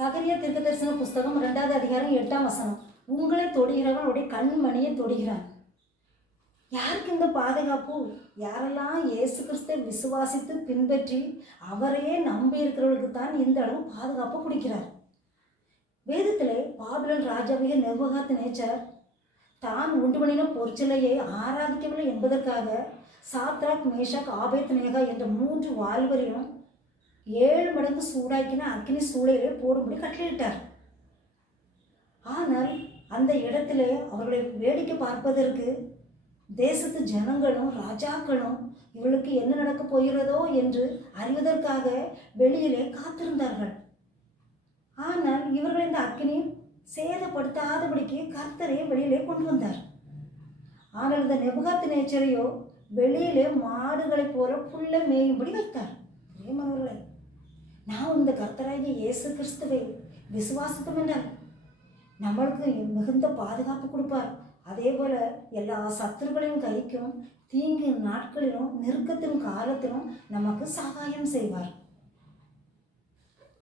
சகரியா தீர்க்கதரிசன புஸ்தகம் 2வது அதிகாரம் 8ஆம் வசனம். உங்களை தொடுகிறவன் அவருடைய கண்மணியை தொடுகிறான். யாருக்கு இந்த பாதுகாப்பு? யாரெல்லாம் இயேசு கிறிஸ்தை விசுவாசித்து பின்பற்றி அவரையே நம்பி இருக்கிறவர்களுக்கு தான் இந்த அளவு பாதுகாப்பு கொடுக்கிறார். வேதத்திலே பாபிலோன் ராஜாவிய நேபுகாத்நேச்சர் தான் உண்டு பண்ணின பொற்சிலையை ஆராதிக்கவில்லை என்பதற்காக சாத்ராக், மேஷாக், ஆபேத்நேகோ என்ற 3 வாலிபரையும் 7 மடங்கு சூடாக்கின அக்னி சூளையிலே போடும்படி கட்டளையிட்டார். ஆனால் அந்த இடத்திலே அவர்களை வேடிக்கை பார்ப்பதற்கு தேசத்து ஜனங்களும் ராஜாக்களும் இவளுக்கு என்ன நடக்கப் போகிறதோ என்று அறிவதற்காக வெளியிலே காத்திருந்தார்கள். ஆனால் இவர்கள் இந்த அக்னி சேதப்படுத்தாதபடிக்கு கர்த்தரே வெளியிலே கொண்டு வந்தார். ஆனால் இந்த நேபுகாத்நேச்சரையோ வெளியிலே மாடுகளைப் போல புல்லை மேயும்படி வைத்தார். பிரியமானவர்களே, நாம் இந்த கர்த்தராகிய இயேசு கிறிஸ்துவை விசுவாசித்தோம் என்றால் நம்மளுக்கு மிகுந்த பாதுகாப்பு கொடுப்பார். அதே போல எல்லா சத்துருக்களின் கைக்கும் தீங்கு நாட்களிலும் நெருக்கத்தின் காலத்திலும் நமக்கு சகாயம் செய்வார்.